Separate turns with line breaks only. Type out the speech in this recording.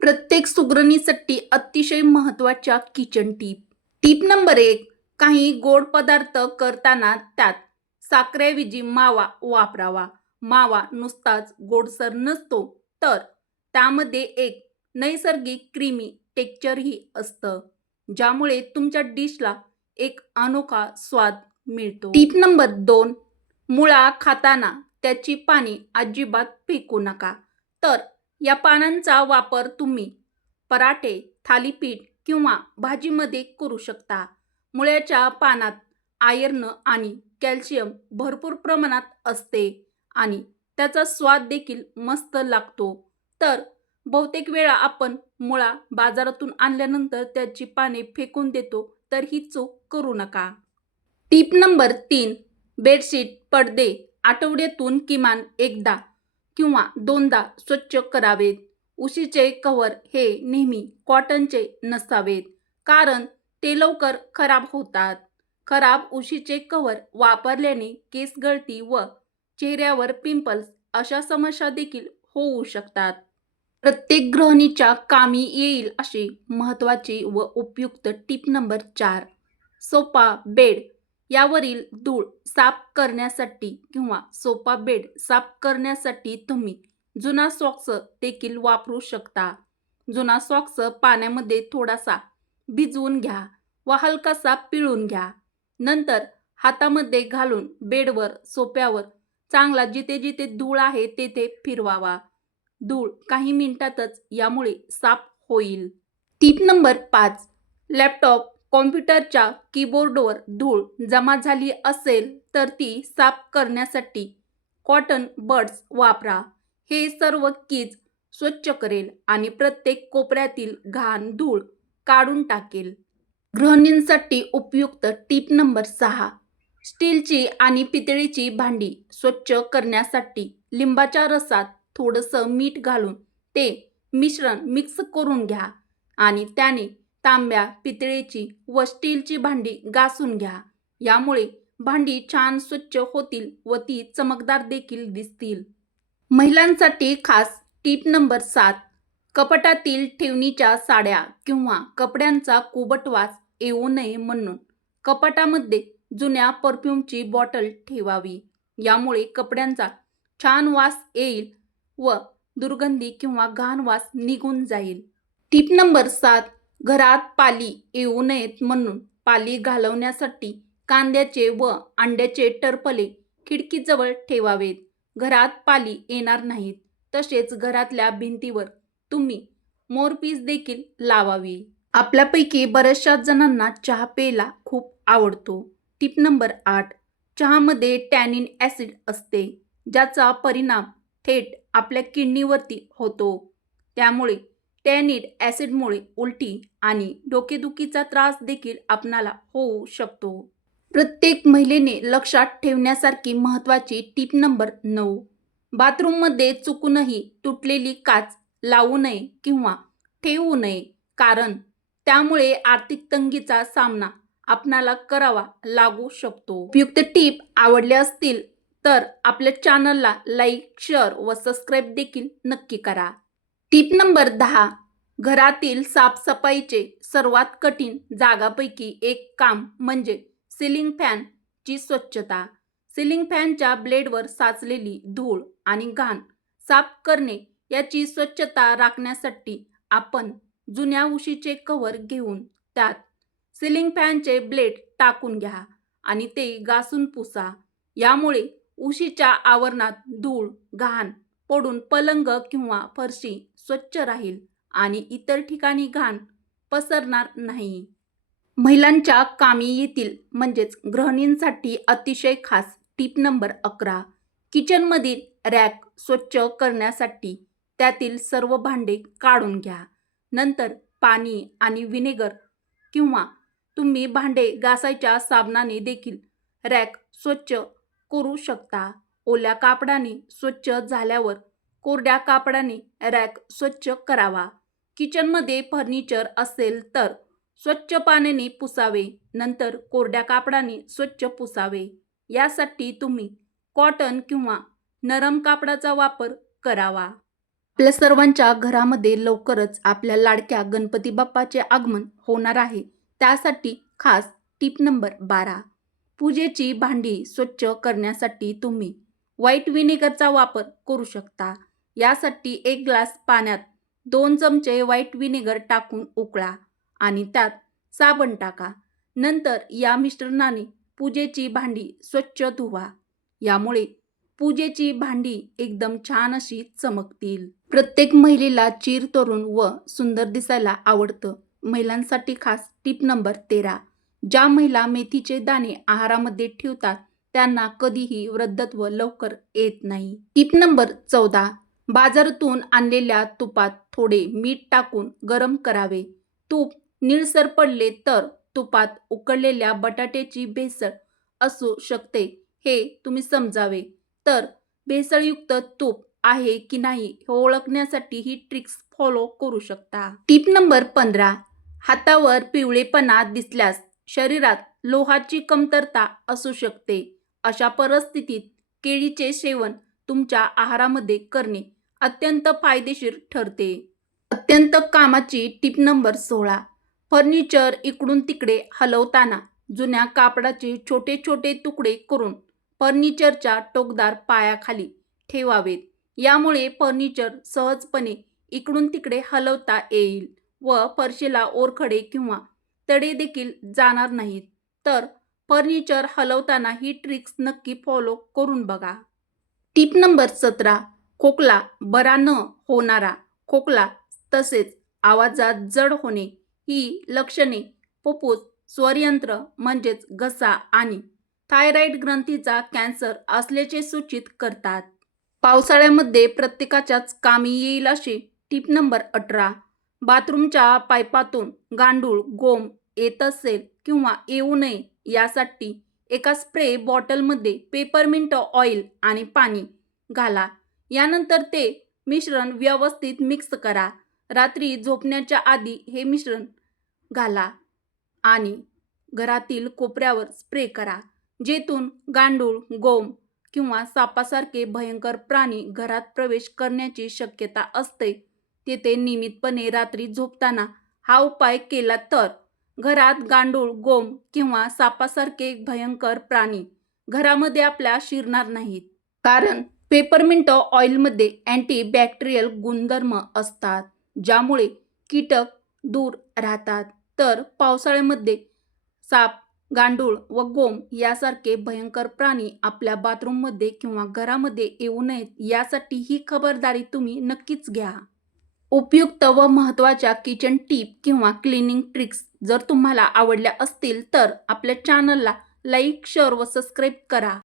प्रत्येक सुगरणीसाठी अतिशय महत्त्वाच्या किचन टीप टीप नंबर एक काही गोड पदार्थ करताना त्यात साखरेऐवजी मावा वापरावा. मावा नुसताच गोडसर नसतो तर त्यामध्ये एक नैसर्गिक क्रीमी टेक्चरही असतं ज्यामुळे तुमच्या डिशला एक अनोखा स्वाद मिळतो. टीप नंबर दोन मुळा खाताना त्याची पाने अजिबात फेकू नका तर या पानांचा वापर तुम्ही पराठे थालीपीठ किंवा भाजीमध्ये करू शकता. मुळ्याच्या पानात आयर्न आणि कॅल्शियम भरपूर प्रमाणात असते आणि त्याचा स्वाद देखील मस्त लागतो. तर बहुतेक वेळा आपण मुळा बाजारातून आणल्यानंतर त्याची पाने फेकून देतो तर ही चूक करू नका. टीप नंबर तीन बेडशीट पडदे आठवड्यातून किमान एकदा किंवा दोनदा स्वच्छ करावेत. उशीचे कव्हर हे नेहमी कॉटनचे नसावेत कारण ते लवकर खराब होतात. खराब उशीचे कव्हर वापरल्याने केस गळती व चेहऱ्यावर पिंपल्स अशा समस्या देखील होऊ शकतात. प्रत्येक गृहिणीच्या कामी येईल अशी महत्त्वाची व उपयुक्त टीप नंबर चार सोपा बेड यावरील धूळ साफ करण्यासाठी किंवा सोपा बेड साफ करण्यासाठी तुम्ही जुना सॉक्स देखील वापरू शकता. जुना सॉक्स पाण्यामध्ये थोडासा भिजवून घ्या व हलकासा पिळून घ्या. नंतर हातामध्ये घालून बेडवर सोप्यावर चांगला जिथे जिथे धूळ आहे तेथे फिरवावा. धूळ काही मिनिटातच यामुळे साफ होईल. टीप नंबर पाच. लॅपटॉप कॉम्प्युटरच्या कीबोर्डवर धूळ जमा झाली असेल तर ती साफ करण्यासाठी कॉटन बड्स वापरा. हे सर्व कीज स्वच्छ करेल आणि प्रत्येक कोपऱ्यातील घाण धूळ काढून टाकेल. गृहिणींसाठी उपयुक्त टीप नंबर सहा. स्टीलची आणि पितळीची भांडी स्वच्छ करण्यासाठी लिंबाच्या रसात थोडंसं मीठ घालून ते मिश्रण मिक्स करून घ्या आणि त्याने तांब्या पितळेची व स्टीलची भांडी घासून घ्या. यामुळे भांडी छान स्वच्छ होतील व ती चमकदार देखील दिसतील. महिलांसाठी खास टीप नंबर सात कपटातील ठेवणीच्या साड्या किंवा कपड्यांचा कुबटवास येऊ नये म्हणून कपाटामध्ये जुन्या परफ्यूमची बॉटल ठेवावी. यामुळे कपड्यांचा छान वास येईल व दुर्गंधी किंवा घाण वास निघून जाईल. टीप नंबर सात घरात पाली येऊ नयेत म्हणून पाली घालवण्यासाठी कांद्याचे व अंड्याचे टरपले खिडकीजवळ ठेवावेत. घरात पाली येणार नाहीत. तसेच घरातल्या भिंतीवर तुम्ही मोरपीस देखील लावावी. आपल्यापैकी बऱ्याचशा जणांना चहा प्यायला खूप आवडतो. टिप नंबर आठ. चहामध्ये टॅनिन ॲसिड असते ज्याचा परिणाम थेट आपल्या किडनीवरती होतो. त्यामुळे टॅनिड ॲसिडमुळे उलटी आणि डोकेदुखीचा त्रास देखील आपणाला होऊ शकतो. प्रत्येक महिलेने लक्षात ठेवण्यासारखी महत्त्वाची टीप नंबर नऊ. बाथरूममध्ये चुकूनही तुटलेली काच लावू नये किंवा ठेवू नये कारण त्यामुळे आर्थिक तंगीचा सामना आपणाला करावा लागू शकतो. उपयुक्त टीप आवडल्या असतील तर आपल्या चॅनलला लाईक शेअर व सबस्क्राईब देखील नक्की करा. टीप नंबर दहा. घरातील साफसफाईचे सर्वात कठीण जागापैकी एक काम म्हणजे सिलिंग फॅनची स्वच्छता. सिलिंग फॅनच्या ब्लेडवर साचलेली धूळ आणि घाण साफ करणे याची स्वच्छता राखण्यासाठी आपण जुन्या उशीचे कव्हर घेऊन त्यात सिलिंग फॅनचे ब्लेड टाकून घ्या आणि ते घासून पुसा. यामुळे उशीच्या आवरणात धूळ घाण पडून पलंग किंवा फरशी स्वच्छ राहील आणि इतर ठिकाणी घाण पसरणार नाही. महिलांच्या कामी येतील म्हणजेच गृहिणींसाठी अतिशय खास टीप नंबर अकरा. किचनमधील रॅक स्वच्छ करण्यासाठी त्यातील सर्व भांडे काढून घ्या. नंतर पाणी आणि विनेगर किंवा तुम्ही भांडे घासायच्या साबणाने देखील रॅक स्वच्छ करू शकता. ओल्या कापडाने स्वच्छ झाल्यावर कोरड्या कापडाने रॅक स्वच्छ करावा. किचनमध्ये फर्निचर असेल तर स्वच्छ पाण्याने पुसावे नंतर कोरड्या कापडाने स्वच्छ पुसावे. यासाठी तुम्ही कॉटन किंवा नरम कापडाचा वापर करावा. आपल्या सर्वांच्या घरामध्ये लवकरच आपल्या लाडक्या गणपती बाप्पाचे आगमन होणार आहे. त्यासाठी खास टीप नंबर बारा. पूजेची भांडी स्वच्छ करण्यासाठी तुम्ही व्हाईट विनेगरचा वापर करू शकता. यासाठी एक ग्लास पाण्यात दोन चमचे व्हाईट विनेगर टाकून उकळा आणि त्यात साबण टाका. नंतर या मिश्रणाने पूजेची भांडी स्वच्छ धुवा. यामुळे पूजेची भांडी एकदम छान अशी चमकतील. प्रत्येक महिलेला चीर तरुण व सुंदर दिसायला आवडतं. महिलांसाठी खास टीप नंबर तेरा. ज्या महिला मेथीचे दाणे आहारामध्ये ठेवतात त्यांना कधीही वृद्धत्व लवकर येत नाही. टीप नंबर चौदा. बाजारातून आणलेल्या तुपात थोडे मीठ टाकून गरम करावे. तूप निळसर पडले तर तुपात उकळलेल्या बटाट्याची भेसळ असू शकते हे तुम्ही समजावे. तर भेसळयुक्त तूप आहे की नाही हे ओळखण्यासाठी ही ट्रिक्स फॉलो करू शकता. टीप नंबर पंधरा. हातावर पिवळेपणा दिसल्यास शरीरात लोहाची कमतरता असू शकते. अशा परिस्थितीत केळीचे सेवन तुमच्या आहारामध्ये करणे अत्यंत फायदेशीर ठरते. अत्यंत कामाची टीप नंबर सोळा. फर्निचर इकडून तिकडे हलवताना जुन्या कापडाचे छोटे छोटे तुकडे करून फर्निचरच्या टोकदार पायाखाली ठेवावेत. यामुळे फर्निचर सहजपणे इकडून तिकडे हलवता येईल व फरशीला ओरखडे किंवा तडे देखील जाणार नाहीत. तर फर्निचर हलवताना ही ट्रिक्स नक्की फॉलो करून बघा. टीप नंबर सतरा खोकला बरा न होणारा. खोकला तसेच आवाजात जड होणे ही लक्षणे. फुफ्फुस स्वरयंत्र म्हणजेच घसा आणि थायरॉइड ग्रंथीचा कॅन्सर असल्याचे सूचित करतात. पावसाळ्यामध्ये प्रत्येकाच्याच कामी येईल अशी टीप नंबर अठरा. बाथरूमच्या पायपातून गांडूळ गोम येत असेल किंवा येऊ नये यासाठी एका स्प्रे बॉटलमध्ये पेपरमिंट ऑइल आणि पाणी घाला. यानंतर ते मिश्रण व्यवस्थित मिक्स करा. रात्री झोपण्याच्या आधी हे मिश्रण घाला आणि घरातील कोपऱ्यावर स्प्रे करा जेथून गांडूळ गोम किंवा सापासारखे भयंकर प्राणी घरात प्रवेश करण्याची शक्यता असते. तेथे नियमितपणे रात्री झोपताना हा उपाय केला तर घरात गांडूळ गोम किंवा सापासारखे भयंकर प्राणी घरामध्ये आपल्या शिरणार नाहीत. कारण पेपरमिंट ऑइलमध्ये अँटीबॅक्टेरियल गुणधर्म असतात ज्यामुळे कीटक दूर राहतात. तर पावसाळ्यामध्ये साप गांडूळ व गोम यासारखे भयंकर प्राणी आपल्या बाथरूममध्ये किंवा घरामध्ये येऊ नयेत यासाठी ही खबरदारी तुम्ही नक्कीच घ्या. उपयुक्त व महत्त्वाच्या किचन टीप किंवा क्लिनिंग ट्रिक्स जर तुम्हाला आवडल्या असतील तर आपल्या चॅनलला लाईक शेअर व सबस्क्राईब करा.